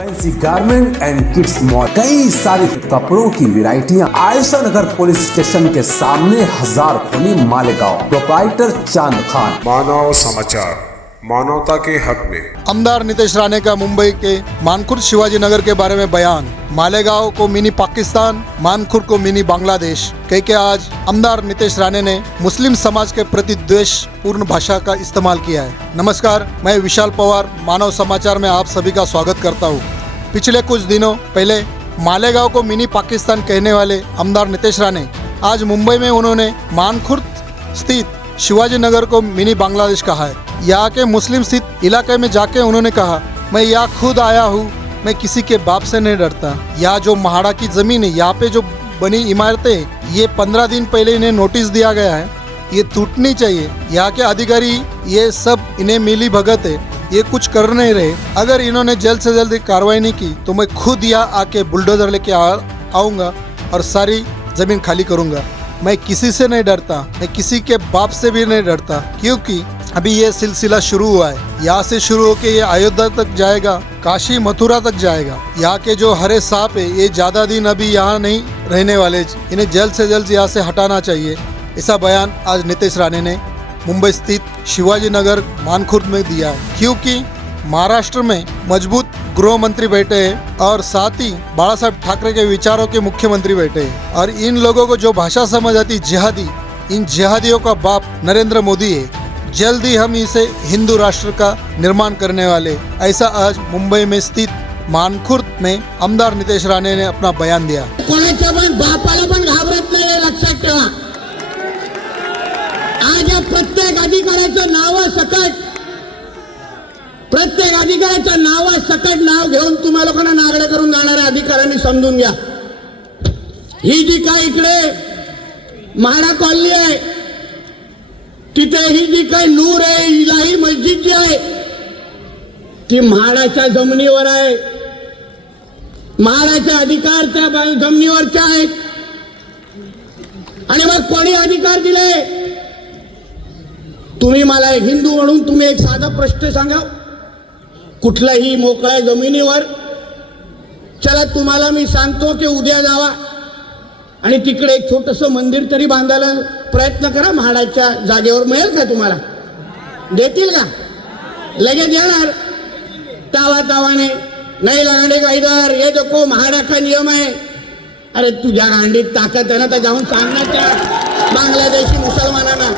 Fancy garment end kids mall, कई सारे कपड़ों की वैरायटियां। आयशा नगर पुलिस स्टेशन के सामने 1000 खोली मालेगांव। प्रोप्राइटर चांद खान। मानव समाचार, मानवता के हक में। आमदार नितेश राणे का मुंबई के मानखुर्द शिवाजी नगर के बारे में बयान। मालेगांव को मिनी पाकिस्तान, मानखुर्द को मिनी बांग्लादेश कह के आज आमदार नितेश राणे ने मुस्लिम समाज के प्रति द्वेष पूर्ण भाषा का इस्तेमाल किया है। नमस्कार, मैं विशाल पवार मानव समाचार में आप सभी का स्वागत करता हूँ। पिछले कुछ दिनों पहले मालेगांव को मिनी पाकिस्तान कहने वाले आमदार नितेश राणे आज मुंबई में उन्होंने मानखुर्द स्थित शिवाजी नगर को मिनी बांग्लादेश कहा है। यहाँ के मुस्लिम स्थित इलाके में जाके उन्होंने कहा, मैं यहाँ खुद आया हूँ, मैं किसी के बाप से नहीं डरता। यहाँ जो महाड़ा की जमीन है, यहाँ पे जो बनी इमारतें, ये 15 दिन पहले इन्हें नोटिस दिया गया है, ये टूटनी चाहिए। यहाँ के अधिकारी ये सब इन्हें मिली भगत है, ये कुछ कर नहीं रहे। अगर इन्होंने जल्द से जल्द कार्रवाई नहीं की तो मैं खुद यहाँ आके बुलडोजर लेके आऊँगा और सारी जमीन खाली करूँगा। मैं किसी से नहीं डरता, मैं किसी के बाप से भी नहीं डरता, क्योंकि अभी ये सिलसिला शुरू हुआ है। यहाँ से शुरू होके ये अयोध्या तक जाएगा, काशी मथुरा तक जाएगा। यहाँ के जो हरे सांप है, ये ज्यादा दिन अभी यहाँ नहीं रहने वाले, इन्हें जल्द से जल्द यहाँ से हटाना चाहिए। ऐसा बयान आज नितेश राणे ने मुंबई स्थित शिवाजी नगर मानखुर्द में दिया है, क्योंकि महाराष्ट्र में मजबूत गृह मंत्री बैठे हैं और साथ ही बाला साहब ठाकरे के विचारों के मुख्यमंत्री बैठे हैं, और इन लोगों को जो भाषा समझ आती जिहादी, इन जिहादियों का बाप नरेंद्र मोदी है। जल्द ही हम इसे हिंदू राष्ट्र का निर्माण करने वाले, ऐसा आज मुंबई में स्थित मानखुर्द में आमदार नितेश राणे ने अपना बयान दिया। कोणाच्या पण बापाला पण घाबरत नाही, लक्षात ठेवा। आज या प्रत्येक अधिकाऱ्याचं नावासकट, प्रत्येक अधिकाऱ्याचं नावासकट नाव घेऊन तुम्हा लोकांना नागडे करून जाणाऱ्या अधिकाऱ्यांनी समजून घ्या, ही जी काय इकडे म्हाडा कॉलनी आहे, तिथे ही जी काही नूर आहे, इलाही मस्जिद जी आहे, ती म्हाडाच्या जमिनीवर आहे, म्हाडाचे अधिकार त्या जमिनीवरच्या आहेत। आणि मग कोणी अधिकार दिले? तुम्ही मला एक हिंदू म्हणून तुम्ही एक साधा प्रश्न सांगा, कुठल्याही मोकळ्या जमिनीवर चला तुम्हाला मी सांगतो की उद्या जावा आणि तिकडे एक छोटंसं मंदिर तरी बांधायला प्रयत्न करा, म्हाडाच्या जागेवर मिळेल का? तुम्हाला देतील का? लगेच येणार तावा तावाने, नाही लगाने का इधर, ये देखो म्हाडा का नियम है। अरे तुझ्या गांडीत ताकद आहे ना, तर जाऊन सांगण्यात त्या बांगलादेशी मुसलमानांना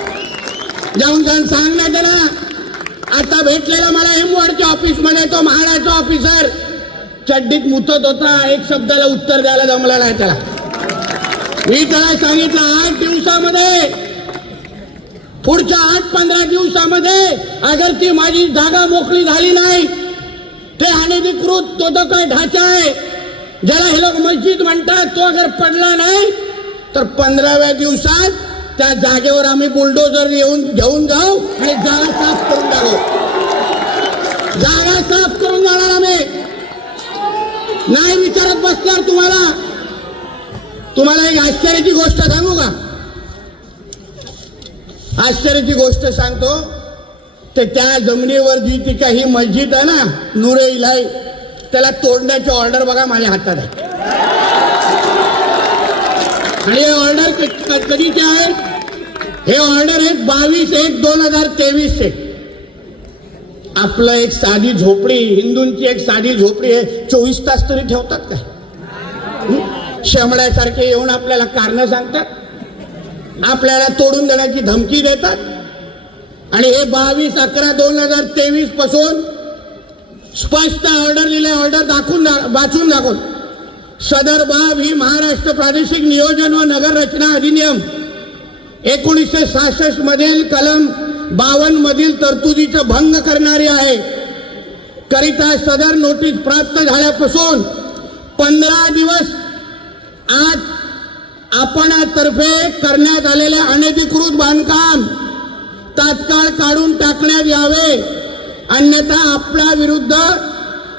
जाऊन सांगण्यात ना। आता भेटलेला मला हेमवाडच्या ऑफिस मध्ये तो म्हाडाचा ऑफिसर चड्डीत मुतत होता, एक शब्दाला उत्तर द्यायला जमला नाही त्याला। मी त्याला सांगितलं 8 दिवसामध्ये, पुढच्या 8-15 दिवसामध्ये अगर ती माझी जागा मोकळी झाली नाही, ते अनधिकृत तो काय ढाचा आहे ज्याला हे लोक मस्जिद म्हणतात, तो अगर पडला नाही तर 15व्या दिवसात त्या जागेवर आम्ही बुलडोजर घेऊन जाऊ आणि जागा साफ करून टाकू। जागा साफ करून जाणार आम्ही, नाही विचारत बसणार तुम्हाला। तुम्हाला एक आश्चर्याची गोष्ट सांगू का? आश्चर्याची गोष्ट सांगतो, तर त्या जमिनीवर जी ती काही मस्जिद आहे ना, नूरे इलाही, त्याला तोडण्याची ऑर्डर बघा माझ्या हातात आहे। आणि हे ऑर्डर कधीचे आहे? हे ऑर्डर आहे 22/1/2023 चे। आपलं एक साधी झोपडी, हिंदूंची एक साधी झोपडी आहे, 24 तास तरी ठेवतात का? शेमड्यासारखे येऊन आपल्याला कारण सांगतात, आपल्याला तोडून देण्याची धमकी देतात। आणि हे 22/11/2023 पासून स्पष्ट ऑर्डर लिहिले, ऑर्डर वाचून दाखवून, सदर बाब ही महाराष्ट्र प्रादेशिक नियोजन व नगर रचना अधिनियम 1966 मधील कलम 52 मधील तरतुदीचा भंग करणारी आहे। करिता सदर नोटीस प्राप्त झाल्यापासून 15 दिवस आत आपणातर्फे करण्यात आलेले अनधिकृत बांधकाम तात्काळ काढून टाकण्यात यावे, अन्यथा आपल्या विरुद्ध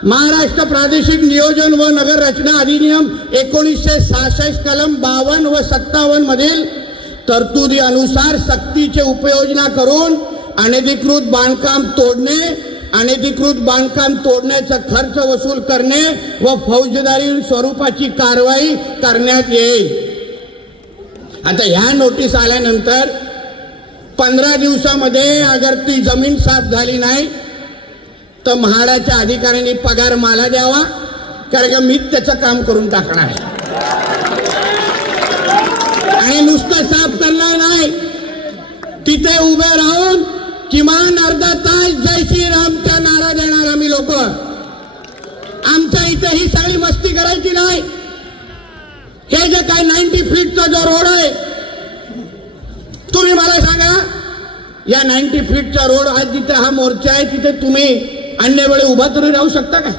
महाराष्ट्र प्रादेशिक नियोजन व नगर रचना अधिनियम 1966 कलम 52 व 57 मधील तरतुदी अनुसार सक्तीचे उपयोजना करून अनधिकृत बांधकाम तोडणे, अनधिकृत बांधकाम तोडण्याचा खर्च वसूल करणे व फौजदारी स्वरूपाची कारवाई करण्यात येईल. आता ह्या नोटीस आल्यानंतर 15 दिवसामध्ये अगर ती जमीन साफ झाली नाही तर म्हाडाच्या अधिकाऱ्यांनी पगार मला द्यावा, कारण का मीच त्याचं काम करून टाकणार आहे. आणि नुसतं साफ करणार नाही, तिथे उभे राहून किमान अर्धा तास जय श्रीरामचा नारा देणार आम्ही लोक. आमच्या इथे ही सगळी मस्ती करायची नाही. हे जे काय 90 फीटचा जो रोड आहे, तुम्ही मला सांगा, या 90 फीटचा रोड आज जिथे हा मोर्चा आहे तिथे तुम्ही अन्य वेळी उभा तरी राहू शकता का?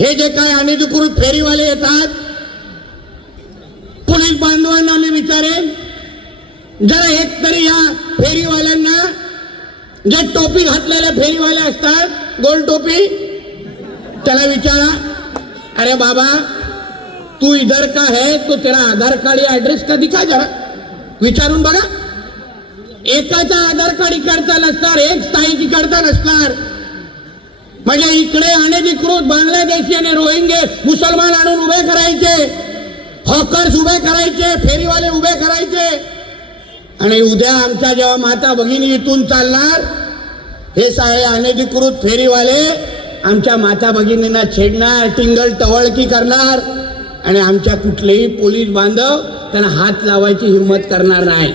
हे जे काय अनधिकृत फेरीवाले येतात, पोलीस बांधवांना मी विचारेन, जरा एक तरी या फेरीवाल्यांना, जे टोपी घातलेले फेरीवाले असतात, गोल टोपी, त्याला विचारा, अरे बाबा तू इधर का है तो तेरा आधार कार्ड या एड्रेस का दिखा, जरा विचारून बघा. एकाचा आधार कार्ड इकडचा नसणार, एक स्थायिक इकडचा नसणार. म्हणजे इकडे अनधिकृत बांगलादेशी आणि रोहिंगे मुसलमान आणून उभे करायचे, हॉकर्स उभे करायचे, फेरीवाले उभे करायचे. आणि उद्या आमच्या जेव्हा माता भगिनी इथून चालणार, हे सारे अनधिकृत फेरीवाले आमच्या माता भगिनींना छेडणार, टिंगल टवळकी करणार आणि आमच्या कुठलेही पोलीस बांधव त्यांना हात लावायची हिंमत करणार नाही.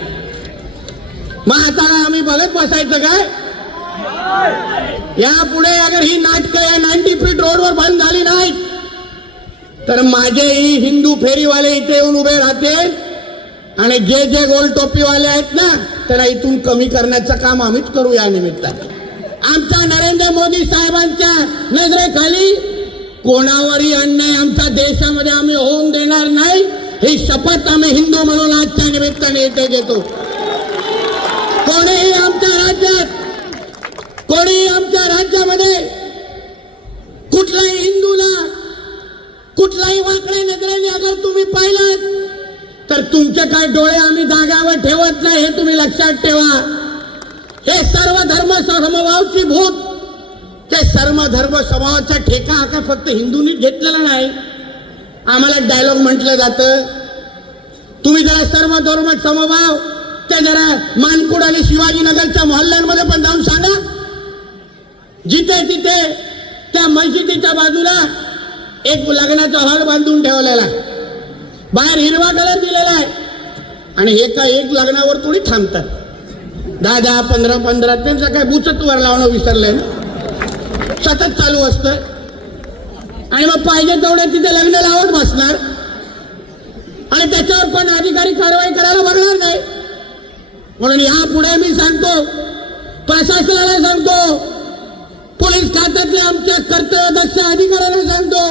मग आता आम्ही बघत बसायचं काय? यापुढे अगर ही नाटकं या 90 फीट रोडवर बंद झाली नाही तर माझेही हिंदू फेरीवाले इथे येऊन उभे राहतील आणि जे जे गोल टोपीवाले आहेत ना त्याला इथून कमी करण्याचं काम आम्हीच करू. या निमित्ताने आमच्या नरेंद्र मोदी साहेबांच्या नजरेखाली कोणावरही अन्याय आमच्या देशामध्ये आम्ही होऊन देणार नाही, ही शपथ आम्ही हिंदू म्हणून आजच्या निमित्ताने इथे घेतो. कोणीही आमच्या राज्यामध्ये कुठल्याही हिंदूला कुठल्याही वाकड्या नजरेने अगर तुम्ही पाहिलात तर तुमचे काय डोळे आम्ही जागावर ठेवत नाही, हे तुम्ही लक्षात ठेवा. हे सर्व धर्म समभावाची भूत, ते सर्व धर्म समभावाचा ठेका हा काय फक्त हिंदूंनी घेतलेला नाही. आम्हाला डायलॉग म्हटलं जातं, तुम्ही जरा सर्व धर्म समभाव ते जरा मानकुड आणि शिवाजीनगरच्या मोहल्ल्यांमध्ये पण जाऊन सांगा. जिथे तिथे त्या मस्जिदीच्या बाजूला एक लग्नाचा हॉल बांधून ठेवलेला आहे, बाहेर हिरवा कलर दिलेला आहे आणि एका एक लग्नावर थोडी थांबतात. 10, 15 त्यांचं काय बुचत वर लावणं विसरलंय ना, सतत चालू असतं. आणि मग पाहिजे तेवढे तिथे लग्न लावत बसणार आणि त्याच्यावर पण अधिकारी कारवाई करायला बघणार नाही. म्हणून यापुढे मी सांगतो, प्रशासनाला सांगतो, पोलीस खात्यातल्या आमच्या कर्तव्यदक्ष अधिकाऱ्यांना सांगतो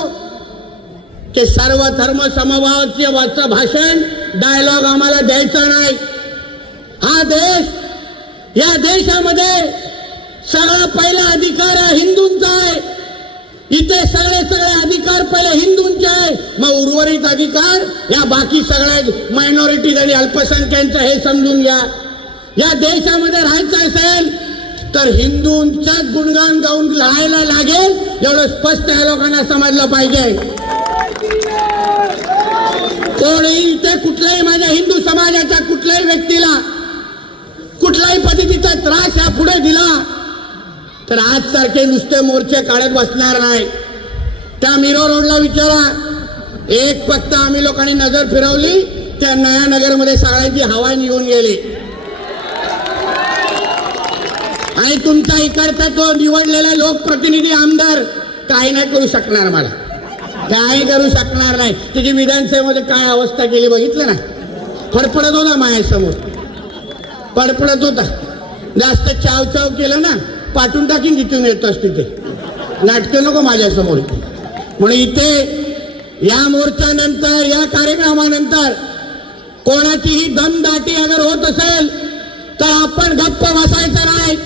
की सर्व धर्म समभावाचे भाषण डायलॉग आम्हाला द्यायचा नाही. हा देश, या देशामध्ये सगळा पहिला अधिकार हिंदूंचा आहे. इथे सगळे अधिकार पहिले हिंदूंचे आहे, मग उर्वरित अधिकार या बाकी सगळ्या मायनॉरिटीज आणि अल्पसंख्यांचं, हे समजून घ्या. या देशामध्ये राहायचं असेल तर हिंदूंच्या गुणगान गाऊन राहायला लागेल, एवढं स्पष्ट या लोकांना समजलं पाहिजे. कोणीही इथे कुठल्याही माझ्या हिंदू समाजाच्या कुठल्याही व्यक्तीला कुठल्याही पद्धतीचा त्रास या पुढे दिला तर आज सारखे नुसते मोर्चे काढत बसणार नाही. त्या मीरा रोडला विचारा, एक फक्त आम्ही लोकांनी नजर फिरवली, त्या नया नगरमध्ये सगळ्यांची हवा निघून गेली. आणि तुमचा इकडचा तो निवडलेला लोकप्रतिनिधी आमदार काही नाही करू शकणार, मला काही करू शकणार नाही. त्याची विधानसभेमध्ये काय अवस्था केली बघितलं ना, फडफडत होता माझ्यासमोर, फडफडत होता. जास्त चाव केलं ना पाठवून टाकीन, जिथून येतोस तिथे नाटकं नको माझ्यासमोर. म्हणून इथे या मोर्चानंतर, या कार्यक्रमानंतर कोणाचीही दमदाटी अगर होत असेल तर आपण गप्प बसायचं नाही.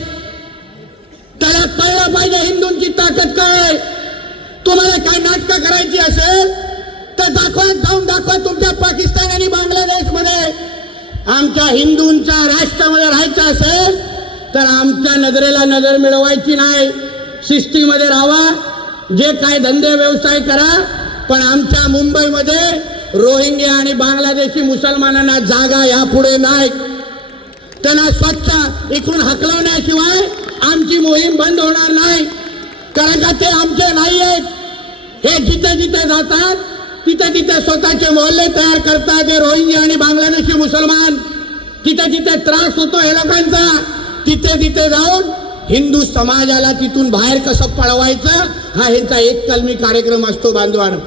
त्याला कळलं पाहिजे हिंदूंची ताकद काय. तुम्हाला काय नाटकं करायची असेल तर जाऊन दाखवा तुमच्या पाकिस्तान आणि बांगलादेशमध्ये. आमच्या हिंदूंच्या राष्ट्रामध्ये राहायचं असेल तर आमच्या नजरेला नजर मिळवायची नाही. शिस्तीमध्ये राहा, जे काय धंदे व्यवसाय करा, पण आमच्या मुंबईमध्ये रोहिंग्या आणि बांगलादेशी मुसलमानांना जागा यापुढे नाही. त्यांना स्वच्छ इकडून हकलवण्याशिवाय आमची मोहीम बंद होणार नाही. कारण का ते आमचे नाही आहेत. हे जिथे जिथे जातात तिथे तिथे स्वतःचे मोहल्ले तयार करतात. हे रोहिंग्या आणि बांगलादेशी मुसलमान तिथे तिथे त्रास होतो हे लोकांचा. तिथे तिथे जाऊन हिंदू समाजाला तिथून बाहेर कसं पळवायचं हा ह्यांचा एक कलमी कार्यक्रम असतो. बांधवान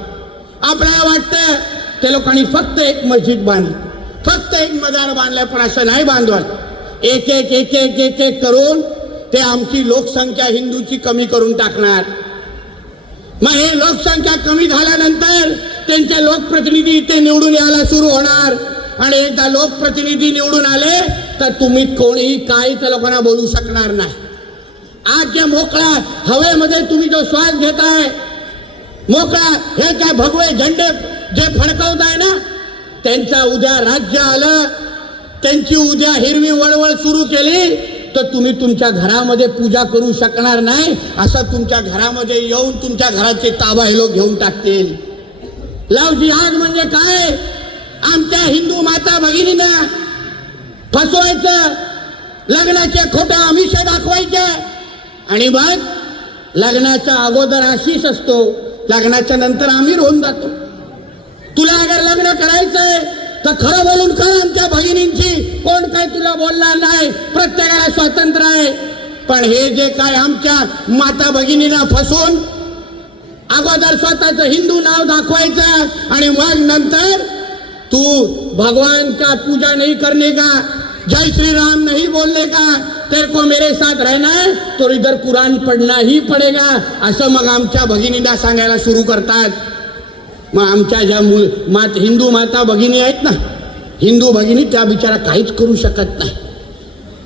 आपल्याला वाटतं ते लोकांनी फक्त एक मस्जिद बांधली, फक्त एक मजार बांधलाय, पण असं नाही. बांधवान एक एक एक एक एक एक करून ते आमची लोकसंख्या हिंदूची कमी करून टाकणार. मग हे लोकसंख्या कमी झाल्यानंतर त्यांचे लोकप्रतिनिधी इथे निवडून यायला सुरू होणार. आणि एकदा लोकप्रतिनिधी निवडून आले तर तुम्ही कोणीही काही त्या लोकांना बोलू शकणार नाही. आज जे मोकळा हवेमध्ये तुम्ही जो श्वास घेताय, मोकळा हे काय भगवे झेंडे जे फडकवताय ना, त्यांचा उद्या राज्य आलं, त्यांची उद्या हिरवी वळवळ सुरू केली तर तुम्ही तुमच्या घरामध्ये पूजा करू शकणार नाही. असं तुमच्या घरामध्ये येऊन तुमच्या घराचे ताबा हे लोक घेऊन टाकतील. लव जिहाद म्हणजे काय? आमच्या हिंदू माता भगिनींना फसवायचं, लग्नाचे खोटे आमिष दाखवायचे आणि मग लग्नाच्या अगोदर आशिष असतो, लग्नाच्या नंतर आमिर होऊन जातो. तुला अगर लग्न करायचंय तर खरं बोलून कर आमच्या भगिनींची, कोण काय तुला बोलणार नाही, प्रत्येकाला स्वातंत्र्य आहे. पण हे जे काय आमच्या माता भगिनींना फसवून अगोदर स्वतःचं हिंदू नाव दाखवायचं आणि मग नंतर तू भगवान का पूजा नहीं करने का, जय श्री राम नहीं बोलने का, तेरे को मेरे साथ रहना है तो इधर कुरान पढ़ना ही पड़ेगा, असं मग आमच्या भगिनींना सांगायला सुरू करतात. मग आमच्या ज्या हिंदू माता भगिनी आहेत ना, हिंदू भगिनी त्या बिचारा काहीच करू शकत नाही.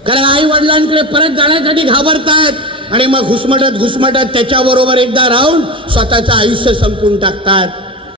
कारण आई वडिलांकडे परत जाण्यासाठी घाबरतात आणि मग घुसमटत घुसमटत त्याच्याबरोबर एकदा राहून स्वतःचं आयुष्य संपवून टाकतात.